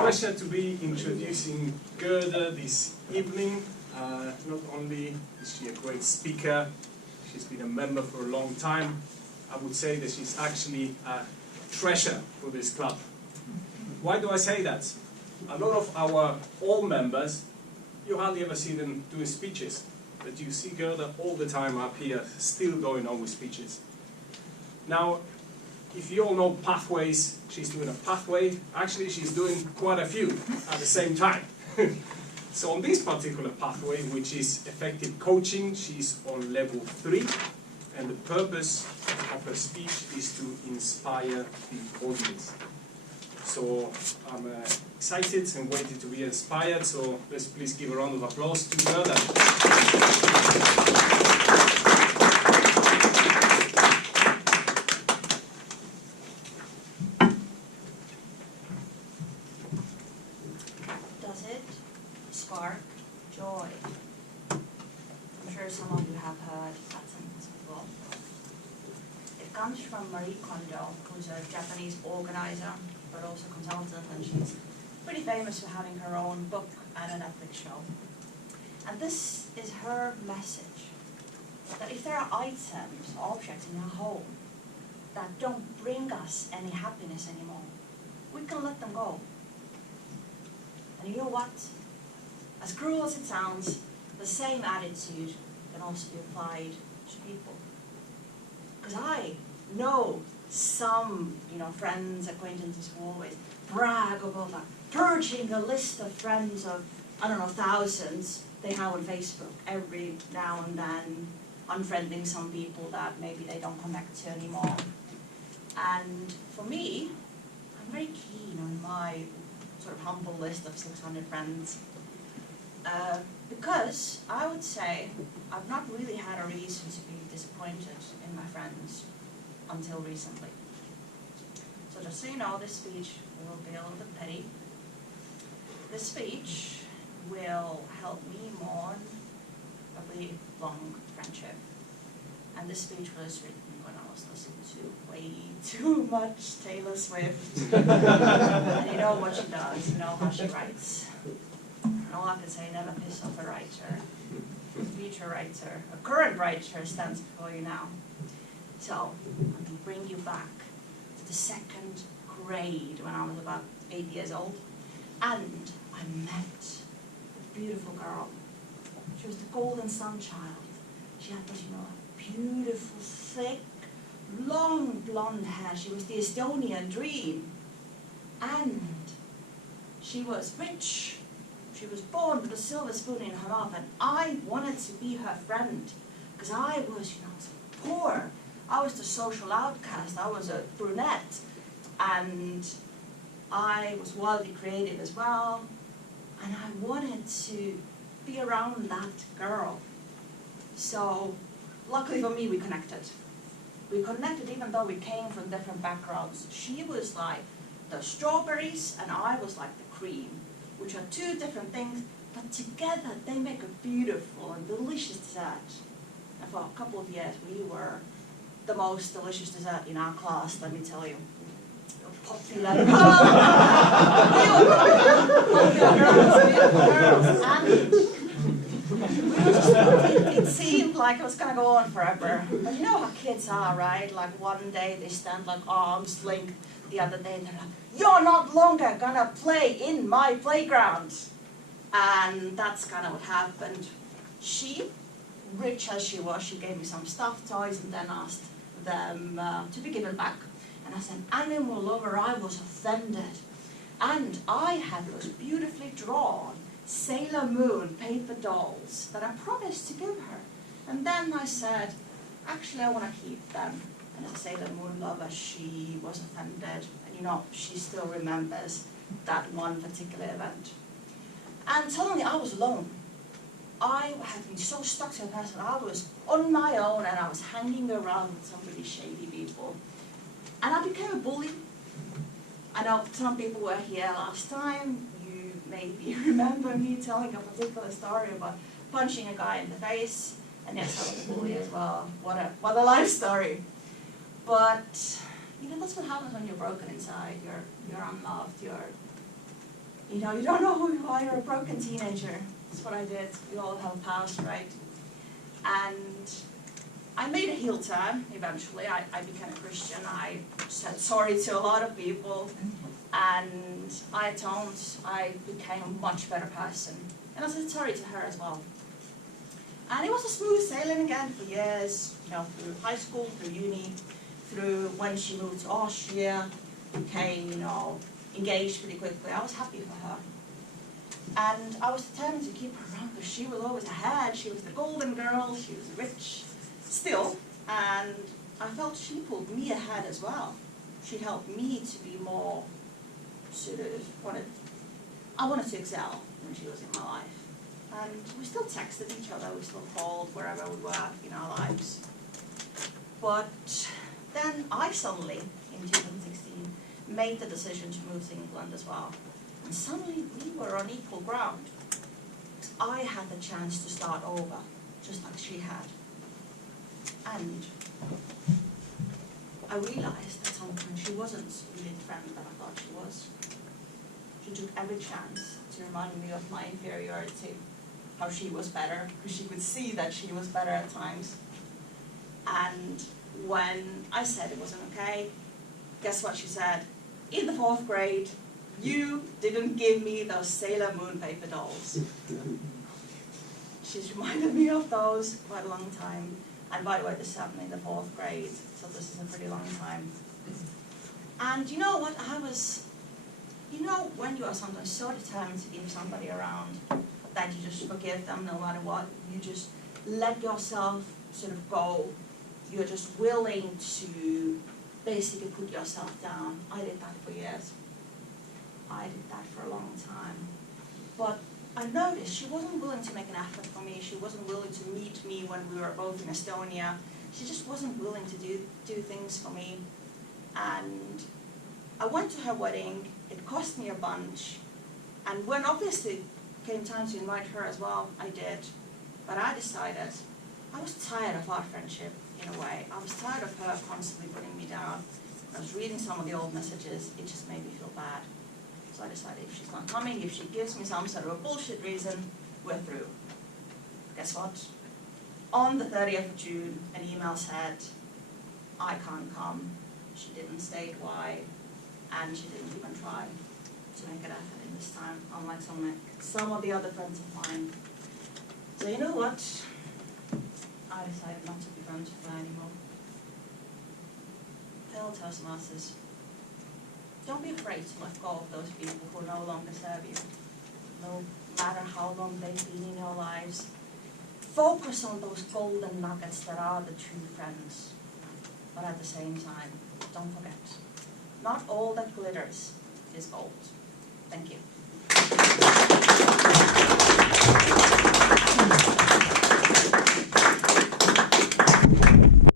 pleasure to be introducing Gerda this evening. Not only is she a great speaker, she's been a member for a long time. I would say that she's actually a treasure for this club. Why do I say that? A lot of our old members, you hardly ever see them doing speeches, but you see Gerda all the time up here, still going on with speeches. Now, if you all know pathways, she's doing a pathway. Actually, she's doing quite a few at the same time. So on this particular pathway, which is effective coaching, she's on level 3. And the purpose of her speech is to inspire the audience. So I'm excited and waiting to be inspired. So let's please give a round of applause to Gerda. Does it spark joy? I'm sure some of you have heard that sentence before. It comes from Marie Kondo, who's a Japanese organizer, but also consultant, and she's pretty famous for having her own book and a Netflix show. And this is her message, that if there are items, objects in our home that don't bring us any happiness anymore, we can let them go. And you know what? As cruel as it sounds, the same attitude can also be applied to people. Because I know some, friends, acquaintances who always brag about that, purging the list of friends of, thousands they have on Facebook, every now and then, unfriending some people that maybe they don't connect to anymore. And for me, I'm very keen on my sort of humble list of 600 friends. Because I would say I've not really had a reason to be disappointed in my friends until recently. So just so you know, this speech will be a little bit petty. This speech will help me mourn a really long friendship. And this speech was written when I was listening to way too much Taylor Swift. And you know what she does, you know how she writes. And all I can say, never piss off a writer, a future writer, a current writer stands before you now. So, I'm going to bring you back to the 2nd grade when I was about 8 years old. And I met a beautiful girl. She was the golden sun child. She had this, beautiful, thick, long blonde hair. She was the Estonian dream. And she was rich. She was born with a silver spoon in her mouth, and I wanted to be her friend because I was, poor. I was the social outcast. I was a brunette, and I was wildly creative as well, and I wanted to be around that girl. So, luckily for me, we connected. We connected even though we came from different backgrounds. She was like the strawberries, and I was like the cream, which are two different things, but together they make a beautiful and delicious dessert. And for a couple of years, we were the most delicious dessert in our class, let me tell you. Popular girls. And it seemed like it was going to go on forever. But you know how kids are, right? Like one day they stand like arms linked, the other day they're like, "You're not longer gonna play in my playground." And that's kind of what happened. She, rich as she was, she gave me some stuffed toys and then asked them to be given back. And as an animal lover, I was offended. And I had those beautifully drawn Sailor Moon paper dolls that I promised to give her. And then I said, actually, I want to keep them. And as a Sailor Moon lover, she was offended. And she still remembers that one particular event. And suddenly I was alone. I had been so stuck to a person. I was on my own and I was hanging around with some really shady people. And I became a bully. I know some people were here last time. You maybe remember me telling a particular story about punching a guy in the face. And yes, I was a bully as well. What a life story. But that's what happens when you're broken inside. You're unloved. You're You know, you don't know who you are, you're a broken teenager. That's what I did. We all have a past, right? And I made a heel turn eventually. I became a Christian. I said sorry to a lot of people. And I atoned. I became a much better person. And I said sorry to her as well. And it was a smooth sailing again for years, you know, through high school, through uni, through when she moved to Austria, became, you know, engaged pretty quickly. I was happy for her. And I was determined to keep her around because she was always ahead. She was the golden girl. She was rich still. And I felt she pulled me ahead as well. She helped me to be more sort of, I wanted to excel when she was in my life. And we still texted each other, we still called wherever we were in our lives. But then I suddenly, in 2016, made the decision to move to England as well. And suddenly we were on equal ground. I had the chance to start over, just like she had. And I realized at some point she wasn't really the friend that I thought she was. She took every chance to remind me of my inferiority, how she was better, because she could see that she was better at times. And when I said it wasn't okay, guess what she said? In the 4th grade, you didn't give me those Sailor Moon paper dolls. She's reminded me of those quite a long time. And by the way, this happened in the 4th grade, so this is a pretty long time. And you know what, you know when you are sometimes so determined to give somebody around that you just forgive them no matter what, you just let yourself sort of go, you're just willing to basically put yourself down. I did that for years. I did that for a long time. But I noticed she wasn't willing to make an effort for me. She wasn't willing to meet me when we were both in Estonia. She just wasn't willing to do things for me. And I went to her wedding. It cost me a bunch. And when obviously came time to invite her as well, I did. But I decided I was tired of our friendship in a way. I was tired of her constantly putting me down. I was reading some of the old messages. It just made me feel bad. So I decided if she's not coming, if she gives me some sort of a bullshit reason, we're through. Guess what? On the 30th of June, an email said, I can't come. She didn't state why, and she didn't even try to make an effort in this time, unlike some of the other friends of mine. So you know what? I decided not to be friends with her anymore. Fellow Toastmasters, don't be afraid to let go of those people who no longer serve you, no matter how long they've been in your lives. Focus on those golden nuggets that are the true friends. But at the same time, don't forget, not all that glitters is gold. Thank you.